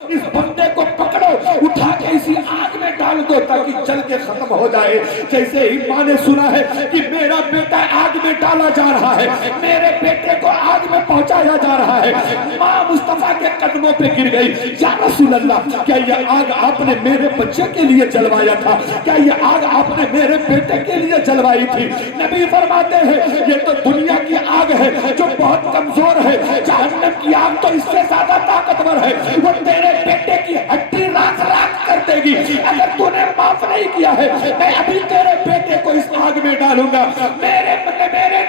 اس بندے کو پکڑو، اٹھا کے اسی آگ میں ڈال دو تاکہ جل کے ختم ہو جائے۔ جیسے ہی ماں نے سنا ہے کہ میرا بیٹا آگ میں ڈالا جا رہا ہے، میرے بیٹے کو آگ میں پہنچایا جا رہا ہے، ماں مصطفیٰ کے قدموں پہ گر گئی۔ یا رسول اللہ، کیا یہ آگ آپ نے میرے بچے کے لیے جلوایا تھا؟ کیا یہ آگ آپ نے میرے بیٹے کے لیے جلوائی تھی؟ نبی فرماتے ہیں یہ تو دنیا کی آگ ہے جو بہت کمزور ہے، جہنم کی آگ تو اس سے زیادہ طاقتور ہے، وہ تیرے بیٹے کی ہڈی راکھ راکھ کر دے گی۔ اگر تو نے معاف نہیں کیا ہے، میں ابھی تیرے بیٹے کو اس آگ میں ڈالوں گا۔ میرے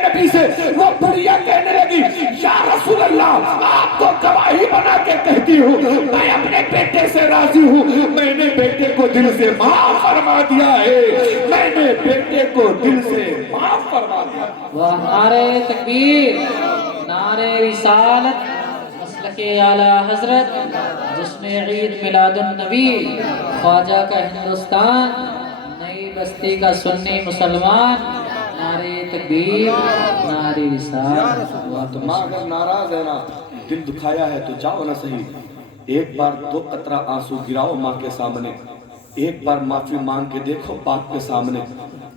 نبی سے وہ بڑھیا کہنے لگی، یا رسول اللہ، آپ کو گواہی بنا کے کہتی ہوں میں اپنے بیٹے سے راضی ہوں، میں نے بیٹے کو دل سے معاف فرما دیا ہے، میں نے بیٹے کو دل سے معاف فرما دیا ہے۔ وہ نعرہ تکبیر، نعرہ رسالت، مسلک اعلیٰ حضرت، جشن عید میلاد النبی، خواجہ کا ہندوستان، نئی بستی کا سنی مسلمان، نعرہ تکبیر، نعرہ رسالت۔ تو ماں اگر ناراض ہے نا، دل دکھایا ہے تو جاؤ نہ صحیح، ایک بار 2 قطرہ آنسو گراؤ ماں کے سامنے، ایک بار معافی مانگ کے دیکھو باپ کے سامنے۔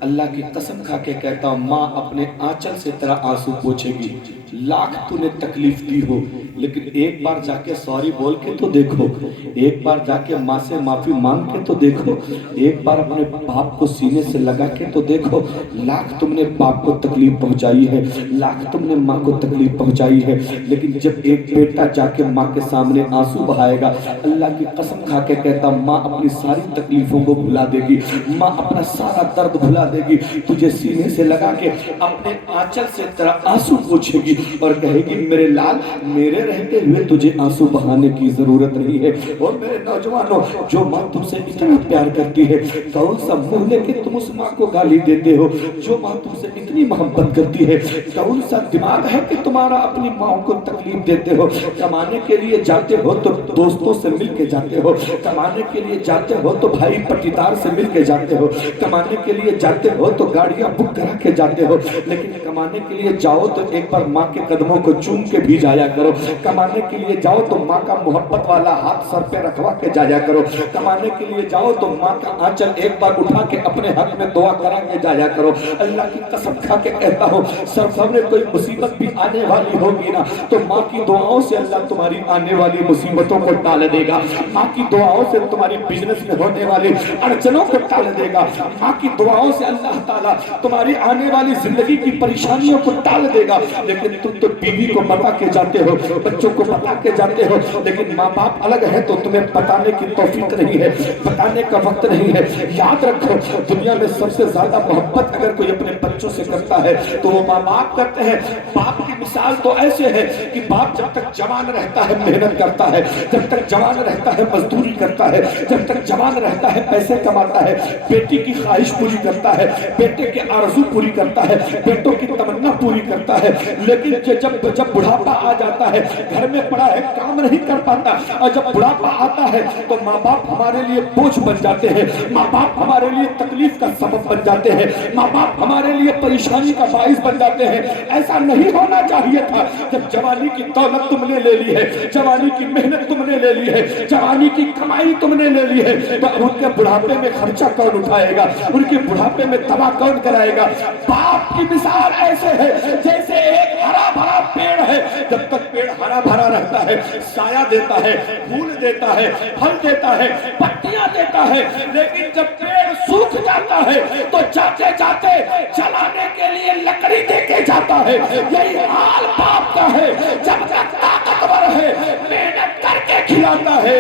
اللہ کی قسم کھا کے کہتا ہوں، ماں اپنے آنچل سے تیرا آنسو پوچھے گی۔ لاکھ تو نے تکلیف دی ہو، لیکن ایک بار جا کے سوری بول کے تو دیکھو، ایک بار جا کے ماں سے معافی مانگ کے تو دیکھو، ایک بار اپنے باپ کو سینے سے لگا کے تو دیکھو۔ لاکھ تم نے باپ کو تکلیف پہنچائی ہے، لاکھ تم نے ماں کو تکلیف پہنچائی ہے، لیکن جب ایک بیٹا جا کے ماں کے سامنے آنسو بہائے گا، اللہ کی قسم کھا کے کہتا ہوں، ماں اپنی ساری تکلیفوں کو بھلا دے گی، ماں اپنا سارا درد بھلا دے گی، تجھے سینے سے لگا کے اپنے آنچل سے تیرا آنسو پوچھے گی اور کہے گی میرے لال، میرے رہتے ہوئے تجھے آنسو بہانے کی ضرورت نہیں ہے۔ اور میرے نوجوانوں، جو ماں تم سے اتنا پیار کرتی ہے، کون سا منہ لے کے تم اس ماں کو گالی دیتے ہو؟ جو ماں تم سے اتنی محبت کرتی ہے، کون سا دماغ ہے کہ تمہارا اپنی ماں کو تکلیف دیتے ہو؟ کمانے کے لیے جاتے ہو تو دوستوں سے مل کے جاتے ہو، کمانے کے لیے جاتے ہو تو بھائی پٹیدار سے مل کے جاتے ہو، کمانے کے لیے جاتے ہو تو گاڑیاں بک کرا کے جاتے ہو، لیکن کمانے کے لیے جاؤ تو ایک بار ماں کے قدموں کو چوم کے بھی جایا کرو۔ کمانے کے لیے جاؤ تو ماں کا محبت والا ہاتھ سر پہ رکھوا کے جایا کرو۔ کمانے کے لیے جاؤ تو ماں کا آنچل ایک بار اٹھا کے اپنے حق میں دعا کرا کے جایا کرو۔ اللہ کی قسم کھا کے کہتا ہوں، سامنے کوئی مصیبت بھی آنے والی ہوگی نا تو ماں کی دعاؤں سے اللہ تمہاری آنے والی مصیبتوں کو ٹال دے گا، ماں کی دعاؤں سے تمہاری بزنس میں ہونے والی اڑچنوں کو ٹال دے گا، ماں کی دعاؤں سے اللہ تعالیٰ تمہاری آنے والی زندگی کی پریشانیوں کو ٹال دے گا۔ لیکن تم تو بیوی کو بتا کے جاتے ہو، بچوں کو بتا کے جاتے ہو، لیکن ماں باپ الگ ہے تو تمہیں بتانے کی توفیق نہیں ہے، بتانے کا وقت نہیں ہے۔ یاد رکھو، دنیا میں سب سے زیادہ محبت اگر کوئی اپنے بچوں سے کرتا ہے تو وہ ماں باپ کرتے ہیں۔ باپ کی مثال تو ایسے ہے کہ باپ جب تک جوان رہتا ہے محنت کرتا ہے، جب تک جوان رہتا ہے مزدوری کرتا ہے، جب تک جوان رہتا ہے پیسے کماتا ہے، بیٹی کی خواہش پوری کرتا ہے، بیٹے کے آرزو پوری کرتا ہے، بیٹوں کی تمنا پوری کرتا ہے۔ لیکن جب بڑھاپا آ جاتا ہے، گھر میں پڑا ہے کام نہیں کر پاتا، اور جب بڑھاپا آتا ہے تو ماں باپ ہمارے لیے بوجھ بن جاتے ہیں، ماں باپ ہمارے لیے تکلیف کا سبب بن جاتے ہیں، ماں باپ ہمارے لیے پریشانی کا باعث بن جاتے ہیں۔ ایسا نہیں ہونا چاہیے تھا۔ جب جوانی کی دولت تم نے لے لی ہے، جوانی کی محنت تم نے لے لی ہے، جوانی کی کمائی تم نے لے لی ہے، تو اب ان کے بڑھاپے میں خرچہ کون اٹھائے گا؟ ان کے بڑھاپے میں دوا کون کرائے گا؟ باپ کی مثال ایسے ہے جیسے ایک ہرا بھرا پیڑ ہے، جب تک پیڑ ہرا بھرا رہتا ہے، سایہ دیتا ہے، پھول دیتا ہے، پھل دیتا ہے، پتیاں دیتا ہے، لیکن جب پیڑ سوکھ جاتا ہے تو جاتے جاتے جلانے کے لیے لکڑی دے کے جاتا ہے۔ یہی حال باپ کا ہے، جب تک طاقتور ہے محنت کر کے کھلاتا ہے،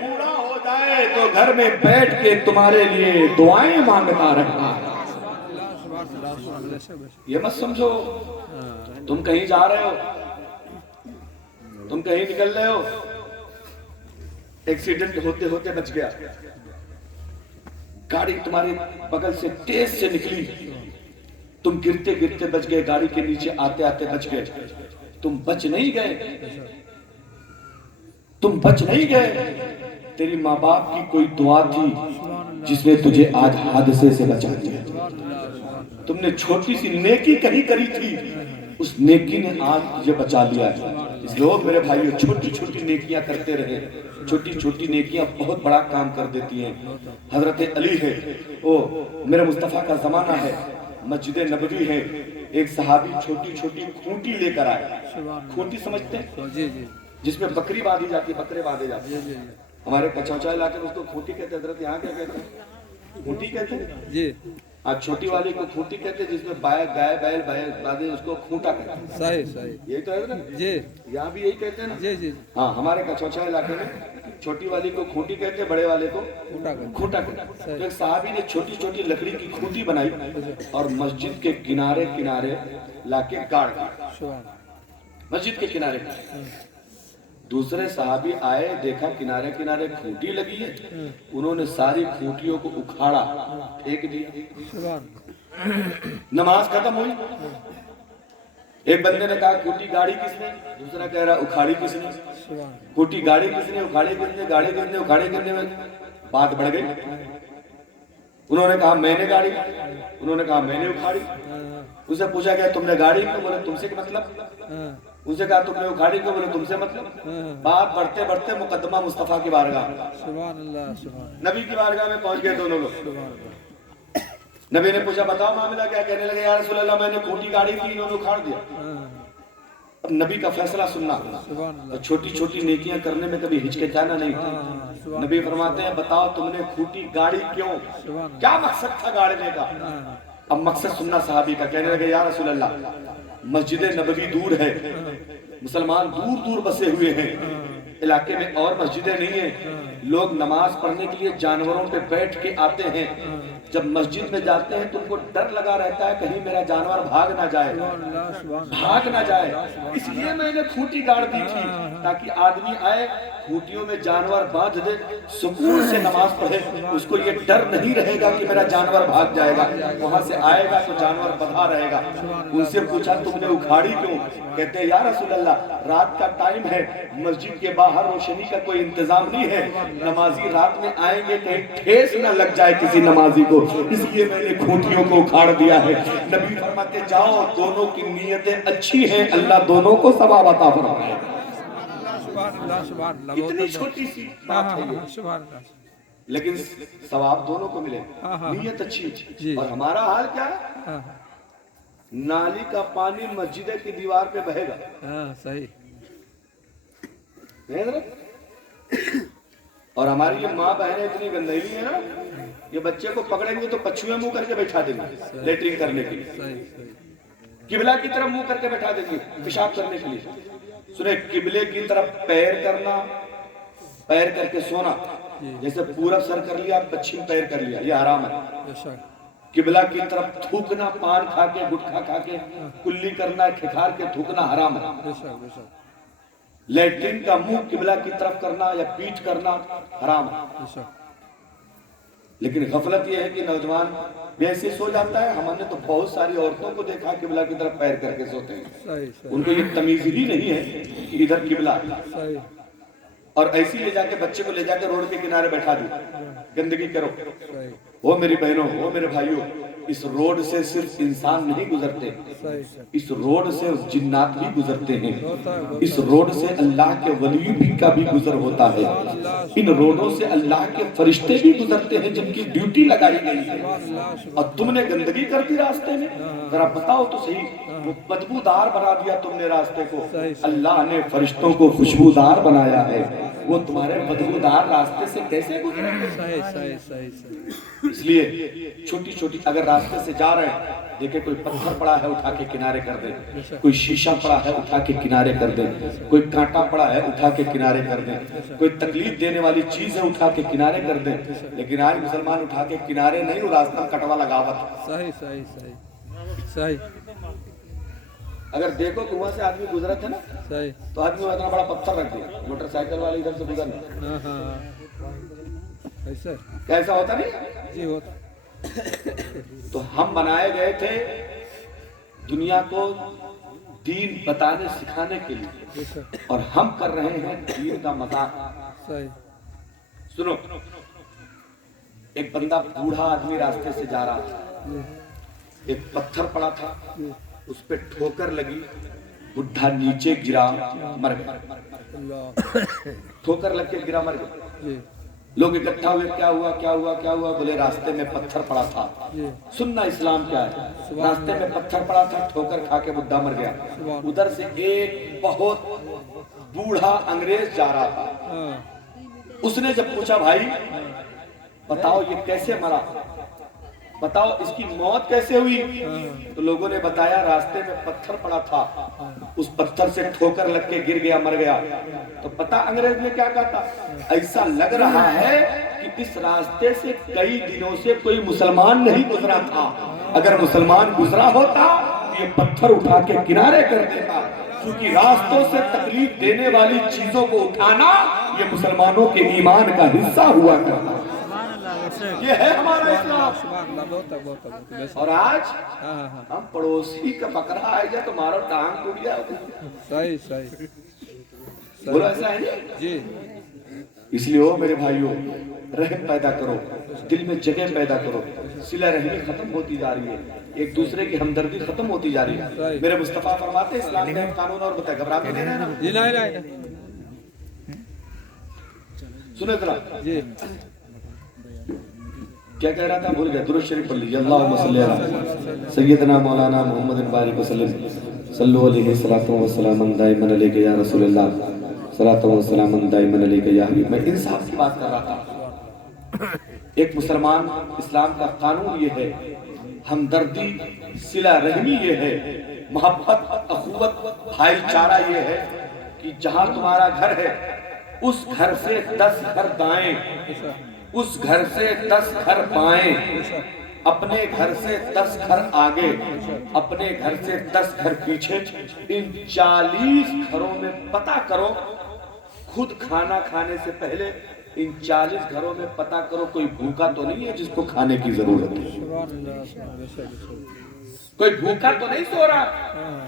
بوڑھا ہو جائے تو گھر میں بیٹھ کے تمہارے لیے دعائیں مانگتا رہتا ہے۔ یہ مت سمجھو تم کہیں جا رہے ہو، تم کہیں نکل رہے ہو، ایکسیڈنٹ ہوتے ہوتے بچ گیا، گاڑی تمہارے بغل سے تیز سے نکلی، تم گرتے گرتے بچ گئے، گاڑی کے نیچے آتے آتے بچ گئے، تم بچ نہیں گئے، تم بچ نہیں گئے، تیری ماں باپ کی کوئی دعا تھی جس نے تجھے آج حادثے سے بچا دیا۔ تم نے چھوٹی سی نیکی کہیں کری تھی، اس نیکی نے آج تجھے بچا لیا ہے۔ اس لوگ میرے بھائیو چھوٹی چھوٹی نیکیاں کرتے رہے، छोटी छोटी नेकियां बहुत बड़ा काम कर देती हैं। हजरत अली है, वो मेरे मुस्तफ़ा का जमाना है, मस्जिद नबवी है, एक सहाबी छोटी छोटी खूंटी लेकर आए। खूंटी समझते हैं? जी जी जिसमें बकरी बांधी जाती है, बकरे बांधे जाते हैं। जी जी हमारे कचौचा इलाके में उसको खूंटी कहते हैं। हजरत यहाँ क्या कहते हैं? खूंटी कहते हैं। जी आज छोटी वाली को खूंटी कहते हैं, जिसमें गाय बैल बांधे उसको खूंटा कहते हैं। सही सही यही तो है ना? जी यहाँ भी यही कहते हैं ना? जी जी हाँ, हमारे कचौचा इलाके में छोटी वाली को खूंटी कहते हैं, बड़े वाले को उठा कर खूंटा कहते हैं। तो एक साहबी ने छोटी छोटी लकड़ी की खूंटी बनाई और मस्जिद के किनारे किनारे लाके गाड़ दी। सुभान मस्जिद के किनारे दूसरे साहबी आए, देखा किनारे किनारे खूंटी लगी है, उन्होंने सारी खूंटियों को उखाड़ा, फेंक दिया। सुभान नमाज खत्म हुई। एक बंदे ने कहा खूंटी गाड़ी किसने? दूसरा कह रहा उखाड़ी किसने? सुभान खूंटी गाड़ी किसने? उखाड़ी किसने? गाड़ी किसने? उखाड़ी किसने? में बात बढ़ गई। उन्होंने कहा मैंने गाड़ी, उन्होंने कहा मैंने उखाड़ी। उसे पूछा गया तुमने गाड़ी क्यों? बोले तुमसे क्या मतलब? उसे कहा तुमने उखाड़ी क्यों? बोले तुमसे मतलब। बात बढ़ते बढ़ते मुकदमा मुस्तफा की बारगाह, सुभान अल्लाह सुभान नबी की बारगाह में पहुंच गए दोनों लोग। सुभान नबी ने पूछा बताओ मामला क्या? कहने लगे या रसूल अल्लाह मैंने खूंटी गाड़ी थी, इन्होंने उखाड़ दिया। अब नबी का फैसला सुनना। सुभान अल्लाह छोटी छोटी नेकियां करने में कभी हिचकिचाना नहीं। सुभान नबी फरमाते हैं बताओ तुमने खूंटी गाड़ी क्यों? सुभान क्या मकसद था गाड़ने का? अब मकसद सुनना साहबी का। कहने लगे या रसूल अल्लाह मस्जिद नबवी दूर है, मुसलमान दूर दूर बसे हुए हैं, इलाके में और मस्जिदें नहीं है, लोग नमाज पढ़ने के लिए जानवरों पे बैठ के आते हैं। जब मस्जिद में जाते हैं तो उनको डर लगा रहता है कहीं मेरा जानवर भाग ना जाए, भाग ना जाए, इसलिए मैंने खूंटी गाड़ दी थी ताकि आदमी आए खूंटियों में जानवर बांध दे, सुकून से नमाज पढ़े, उसको ये डर नहीं रहेगा कि मेरा जानवर भाग जाएगा, वहां से आएगा तो जानवर बंधा रहेगा। उनसे पूछा तुमने उखाड़ी क्यों? कहते हैं या रसूल अल्लाह रात का टाइम है, मस्जिद के बाहर रोशनी का कोई इंतजाम नहीं है, नमाजी रात में आएंगे कहीं ठेस न लग जाए किसी नमाजी को, इसलिए मैंने खूंटियों को उखाड़ दिया है। नबी फरमाते जाओ दोनों की नीयतें अच्छी हैं, अल्लाह दोनों को सवाब अता फरमाए। सुभान अल्लाह सुभान अल्लाह कितनी छोटी सी बात है ये, सुभान अल्लाह लेकिन सवाब दोनों को मिले, हाँ। नीयत अच्छी। जी। और हमारा हाल क्या है? नाली का पानी मस्जिद की दीवार पे बहेगा। सही नहीं है? और हमारी ये माँ बहनें इतनी गंदगी है ना, ये बच्चे को पकड़ेंगे तो पछुए मुंह करके बैठा देंगे लेटरिन करने के लिए, सही सही किबला की तरफ मुंह करके बैठा देंगे पेशाब करने के लिए। सुने, किबले की तरफ पैर करना, पैर करके सोना, जैसे पूरब सर कर लिया पश्चिम पैर कर लिया, ये हराम है। बेशक किबला की तरफ थूकना, पान खा के गुटखा खा के कुल्ली करना, खिखार के थूकना हराम है। बेशक बेशक लेटरिन का मुंह किबला की तरफ करना या पीठ करना हराम है। बेशक लेकिन गफलत यह है कि नौजवान वैसे सो जाता है। हमने तो बहुत सारी औरतों को देखा किबला की तरफ पैर करके सोते हैं, सही सही उनको ये तमीज ही नहीं है कि इधर किबला है। सही और ऐसी ले जाके बच्चे को ले जाके रोड के किनारे बैठा दी, गंदगी करो। सही वो मेरी बहनों, वो मेरे भाइयों, इस रोड से सिर्फ इंसान नहीं गुजरते, सही इस रोड से जिन्नात भी गुजरते हैं, होता है इस रोड से अल्लाह के वली भी का भी गुजर होता है, इन रोडों से अल्लाह के फरिश्ते भी गुजरते हैं जिनकी ड्यूटी लगाई गई है। और तुमने गंदगी कर दी रास्ते में, जरा बताओ तो सही, वो बदबूदार बना दिया तुमने रास्ते को। अल्लाह ने फरिश्तों को खुशबूदार बनाया है, वो तुम्हारे बदबूदार रास्ते से कैसे गुजरेंगे? सही सही सही सही इसलिए छोटी छोटी अगर रास्ते से जा रहे हैं, देखे कोई पत्थर पड़ा है उठा के किनारे कर दे, कोई शीशा पड़ा है उठा के किनारे कर दे, कोई कांटा पड़ा है उठा के किनारे कर दे, कोई तकलीफ देने वाली चीज है उठा के किनारे कर दे। लेकिन आज मुसलमान उठा के किनारे नहीं, वो रास्ता कटवा लगावत। सही सही सही सही अगर देखो कि वहां से आदमी गुजरा था ना, सही तो आदमी वो इतना बड़ा पत्थर रख दिया, मोटरसाइकिल वाले इधर से गुजरना, ऐसे कैसा होता नहीं? जी होता तो हम बनाए गए थे दुनिया को दीन बताने सिखाने के लिए, बेशक और हम कर रहे हैं दीन का मजाक। सही सुनो, एक बंदा बूढ़ा आदमी रास्ते से जा रहा था, एक पत्थर पड़ा था, उस पे ठोकर लगी, बुढ़ा नीचे गिरा, मर गया, اللہ ठोकर लग के गिरा, मर गया। جی लोग इकट्ठा हुए, क्या हुआ क्या हुआ क्या हुआ? बोले रास्ते में पत्थर पड़ा था। جی सुनना इस्लाम क्या है। रास्ते में पत्थर पड़ा था, ठोकर खा के बुढ़ा मर गया। उधर से एक बहुत बूढ़ा अंग्रेज जा रहा था। ہاں उसने जब पूछा, भाई बताओ ये कैसे मरा, बताओ इसकी मौत कैसे हुई? तो लोगों ने बताया रास्ते में पत्थर पड़ा था, उस पत्थर से ठोकर लग के गिर गया, मर गया। तो पता अंग्रेज ने क्या कहा था? ऐसा लग रहा है कि इस रास्ते से कई दिनों से कोई मुसलमान नहीं गुजरा था, अगर मुसलमान गुजरा होता ये पत्थर उठा के किनारे कर देता, क्योंकि रास्तों से तकलीफ देने वाली चीजों को उठाना ये मुसलमानों के ईमान का हिस्सा हुआ करता। ये है हमारा इस्लाम। سبحان اللہ بہت ہے بہت ہے بہت ہے और आज ہاں ہاں ہاں हम पड़ोसी का बकरा आ जाए तो मारो टांग टूट जाए। صحیح صحیح बोलो ऐसा है नहीं? جی इसलिए ओ मेरे भाइयों, रहम पैदा करो, दिल में जगह पैदा करो, सिला रहमी खत्म होती जा रही है, एक दूसरे की हमदर्दी खत्म होती जा रही है। मेरे मुस्तफा फरमाते हैं इस्लाम का एक कानून और बताए, घबराते नहीं रहना। جی نہیں نہیں सुने जरा جی क्या कह रहा था, भूल गया। दुरूद शरीफ पढ़ लीजिए। अल्लाहुम्मा सल्ली अला सय्यदना मौलाना मोहम्मद बारिक वसल्लम सल्लल्लाहु अलैहि वसल्लम व सलामन दाइमन अलैका या रसूलल्लाह सलातो व सलामन दाइमन अलैका या हबीब। मैं इंसाफ की बात कर रहा था। एक मुसलमान इस्लाम का कानून ये है, हमदर्दी, सिला रहमी ये है, मोहब्बत, अखुवत, भाईचारा ये है कि जहां तुम्हारा घर है उस घर से 10 घर दाएं, उस घर से 10 घर बाएं, अपने घर से 10 घर आगे, अपने घर से 10 घर पीछे, इन 40 घरों में पता करो, खुद खाना खाने से पहले इन 40 घरों में पता करो कोई भूखा तो नहीं है जिसको खाने की जरूरत है, سبحان اللہ سبحان اللہ بے شک कोई भूखा तो नहीं सो रहा। ہاں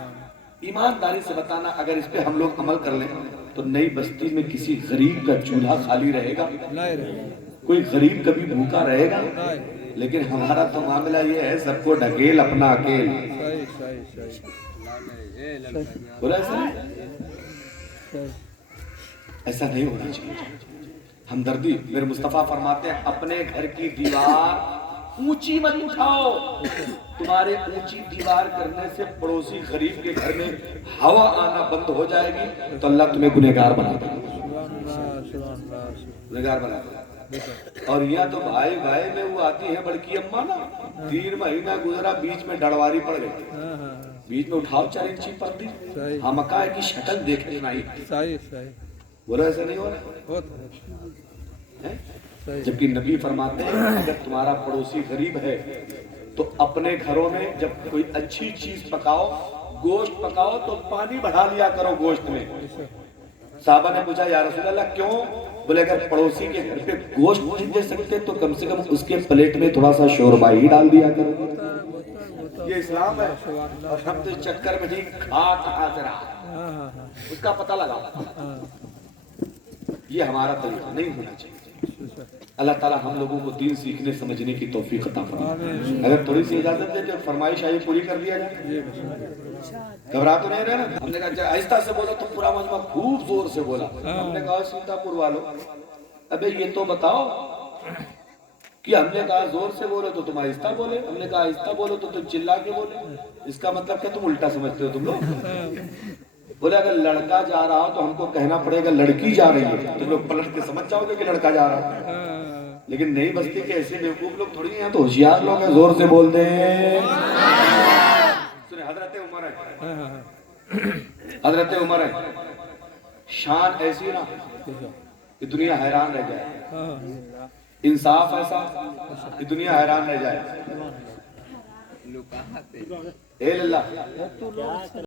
ईमानदारी से बताना, अगर इस पे हम लोग अमल कर लें तो नई बस्ती में किसी गरीब का चूल्हा खाली रहेगा, نہیں رہے कोई गरीब कभी भूखा रहेगा। نہیں लेकिन हमारा तो मामला ये है, सबको ढकेल अपना अकेल। صحیح صحیح صحیح बोला ऐसा नहीं, صحیح ऐसा नहीं होना चाहिए। हमदर्दी, मेरे मुस्तफा फरमाते हैं अपने घर की दीवार ऊंची मत उठाओ, तुम्हारे ऊंची दीवार करने से पड़ोसी गरीब के घर में हवा आना बंद हो जाएगी तो अल्लाह तुम्हें गुनहगार बना देगा, سبحان اللہ سبحان اللہ गुनहगार बना देगा। और यहाँ तो भाई भाई में वो आती है बड़की अम्मा ना, 3 महीना गुजरा, बीच में डड़वारी पड़ गई, ہاں ہاں बीच में उठाओ 4 इंची पर्दी, صحیح हम मकाए की शक्ल देखने नहीं। صحیح صحیح बोला ऐसा नहीं हो रहा بہت है? صحیح जबकि नबी फरमाते हैं अगर तुम्हारा पड़ोसी गरीब है तो अपने घरों में जब कोई अच्छी चीज पकाओ, गोश्त पकाओ तो पानी बढ़ा लिया करो गोश्त में। साहबा ने पूछा या रसूल अल्लाह क्यों? बोले अगर पड़ोसी के घर पे गोश्त नहीं दे सकते तो कम से कम उसके प्लेट में थोड़ा सा शोरबा ही डाल दिया करो। ये इस्लाम है। और हम तो इस चक्कर में नहीं, खा कहाँ से रहा ہاں ہاں ہاں उसका पता लगा। ہاں ये हमारा तरीका नहीं होना चाहिए। अल्लाह ताला हम लोगों को दीन सीखने समझने की तौफीक अता फरमाए। अगर थोड़ी सी इजाजत दे तो फरमाइश आई पूरी कर दिया जाए। घबरा तो नहीं रहे ना? हमने कहा अच्छा आहिस्ता से बोलो तो पूरा मजमा खूब जोर से बोला। हमने कहा सीतापुर वालों, अबे ये तो बताओ कि हमने कहा जोर से बोलो तो तुम आहिस्ता बोले, हमने कहा आहिस्ता बोलो तो तुम चिल्ला के बोले, इसका मतलब क्या तुम उल्टा समझते हो तुम लोग? बोले अगर लड़का जा रहा हो तो हमको कहना पड़ेगा लड़की जा रही है, तुम लोग पलट के समझ जाओगे कि लड़का जा रहा है। लेकिन नई बस्ती के ऐसे बेवकूफ लोग थोड़ी हैं, तो होशियार लोग हैं, जोर से बोल दे। सुने हजरत उमर है, हजरत उमर है, शान ऐसी ना कि दुनिया हैरान रह जाए, इंसाफ ऐसा कि दुनिया हैरान रह जाए। ए लल्ला